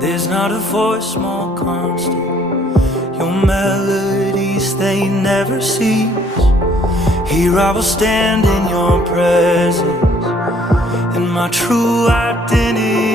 There's not a voice more constant. Your melodies, they never cease. Here I will stand in your presence, in my true identity.